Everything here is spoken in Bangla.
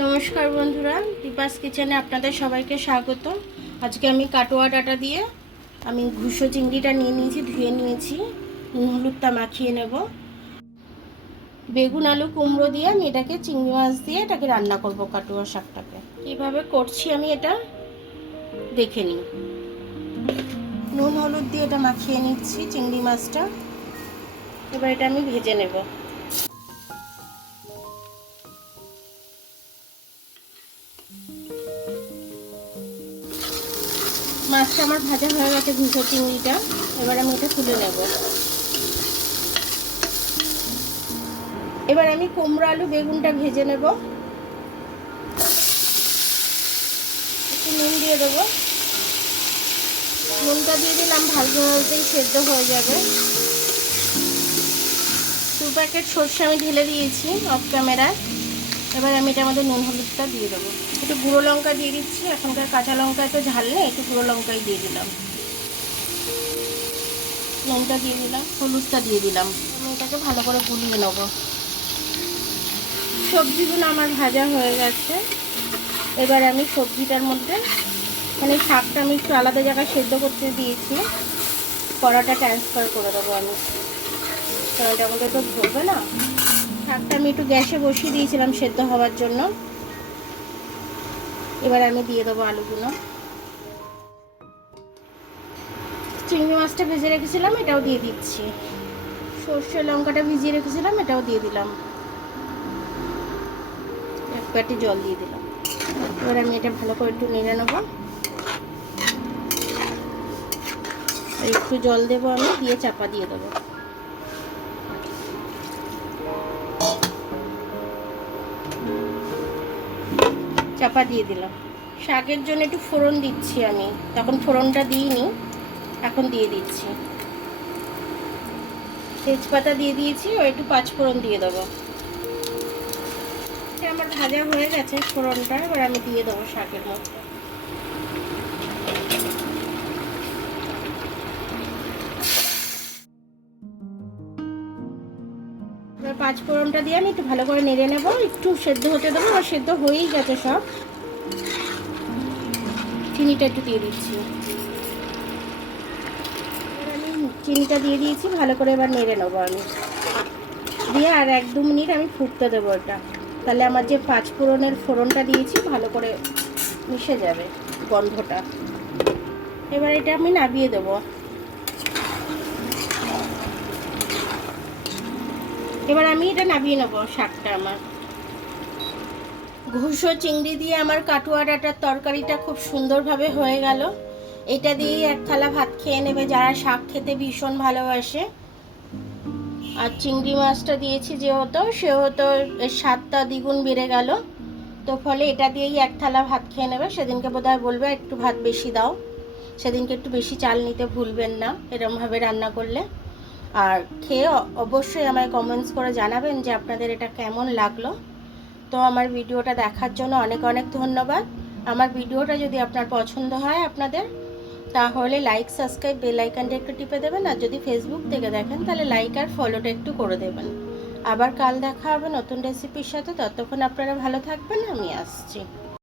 নমস্কার বন্ধুরা, দীপাস কিচেনে আপনাদের সবাইকে স্বাগত। আজকে আমি কাটোয়া ডাঁটা দিয়ে আমি ঘুষো চিংড়িটা নিয়ে নিয়েছি, ধুয়ে নিয়েছি, নুন হলুদটা মাখিয়ে নেব। বেগুন আলু কুমড়ো দিয়ে আমি এটাকে চিংড়ি মাছ দিয়ে এটাকে রান্না করব। কাটোয়া শাকটাকে কীভাবে করছি আমি এটা দেখে নিই। নুন হলুদ দিয়ে এটা মাখিয়ে নিচ্ছি চিংড়ি মাছটা। এবার এটা আমি ভেজে নেব। মাছটা আমার ভাজা হয়ে গেছে, ঘুষো চিংড়িটা। এবার আমি এটা তুলে নেব। এবার আমি কুমড়ো আলু বেগুনটা ভেজে নেব। একটু নুন দিয়ে দেবো। নুনটা দিয়ে দিলাম, ভালোভাবেই সেদ্ধ হয়ে যাবে। 2 প্যাকেট সর্ষে আমি ঢেলে দিয়েছি অফ ক্যামেরায়। এবার আমি এটার মধ্যে নুন হলুদটা দিয়ে দেবো। একটু গুঁড়ো লঙ্কা দিয়ে দিচ্ছি, এখনকার কাঁচা লঙ্কা তো ঝাল নেই, একটু গুঁড়ো লঙ্কাই দিয়ে দিলাম। নুনটা দিয়ে দিলাম, হলুদটা দিয়ে দিলাম। আমি এটাকে ভালো করে গুলিয়ে নেব। সবজিগুলো আমার ভাজা হয়ে গেছে। এবার আমি সবজিটার মধ্যে মানে শাকটা আমি একটু আলাদা জায়গায় সেদ্ধ করতে দিয়েছি, কড়াটা ট্রান্সফার করে দেবো আমি, কারণ এটা আমাদের তো ধরবে না। শাকটা আমি একটু গ্যাসে বসিয়ে দিয়েছিলাম সেদ্ধ হওয়ার জন্য। এবার আমি দিয়ে দেবো আলুগুলো। চিংড়ি মাছটা ভেজে রেখেছিলাম, এটাও দিয়ে দিচ্ছি। সর্ষে লঙ্কাটা ভিজিয়ে রেখেছিলাম, এটাও দিয়ে দিলাম। এক বাটি জল দিয়ে দিলাম। এবার আমি এটা ভালো করে একটু নেড়ে নেবো। একটু জল দেবো আমি, দিয়ে চাপা দিয়ে দেবো। চাপা দিয়ে দিলাম। শাকের জন্য একটু ফোড়ন দিচ্ছি আমি, তখন ফোড়নটা দিইনি, এখন দিয়ে দিচ্ছি। তেজপাতা দিয়ে দিয়েছি, ও একটু 5 ফোড়ন দিয়ে দেবো। আমার ভাজা হয়ে গেছে ফোড়নটা, এবার আমি দিয়ে দেবো শাকের মধ্যে। এবার 5 ফোড়নটা দিয়ে আমি একটু ভালো করে নেড়ে নেবো, একটু সেদ্ধ হতে দেবো। আর সেদ্ধ হয়েই গেছে সব। চিনিটা একটু দিয়ে দিচ্ছি। এবার আমি চিনিটা দিয়ে দিয়েছি, ভালো করে এবার নেড়ে নেবো আমি, দিয়ে আর 1-2 মিনিট আমি ফুটতে দেবো এটা। তাহলে আমার যে 5 ফোড়নের ফোড়নটা দিয়েছি ভালো করে মিশে যাবে গন্ধটা। এবার এটা আমি নামিয়ে দেবো। এবার আমি এটা নামিয়ে নেবো শাকটা আমার। ঘুষো চিংড়ি দিয়ে আমার কাটোয়া ডাঁটার তরকারিটা খুব সুন্দরভাবে হয়ে গেল। এটা দিয়েই 1 থালা ভাত খেয়ে নেবে যারা শাক খেতে ভীষণ ভালোবাসে। আর চিংড়ি মাছটা দিয়েছি যেহেতু, সেহেতু এর স্বাদটা দ্বিগুণ বেড়ে গেল। তো ফলে এটা দিয়েই 1 থালা ভাত খেয়ে নেবে। সেদিনকে বোধহয় বলবে একটু ভাত বেশি দাও, সেদিনকে একটু বেশি চাল নিতে ভুলবেন না এরমভাবে রান্না করলে। আর খেয়ে অবশ্যই আমায় কমেন্টস করে জানাবেন যে আপনাদের এটা কেমন লাগলো। তো আমার ভিডিওটা দেখার জন্য অনেক অনেক ধন্যবাদ। আমার ভিডিওটা যদি আপনার পছন্দ হয় আপনাদের, তাহলে লাইক, সাবস্ক্রাইব, বেল আইকনটা একটু টিপে দেবেন। আর যদি ফেসবুক থেকে দেখেন তাহলে লাইক আর ফলোটা একটু করে দেবেন। আবার কাল দেখা হবে নতুন রেসিপির সাথে। ততক্ষণ আপনারা ভালো থাকবেন, আমি আসছি।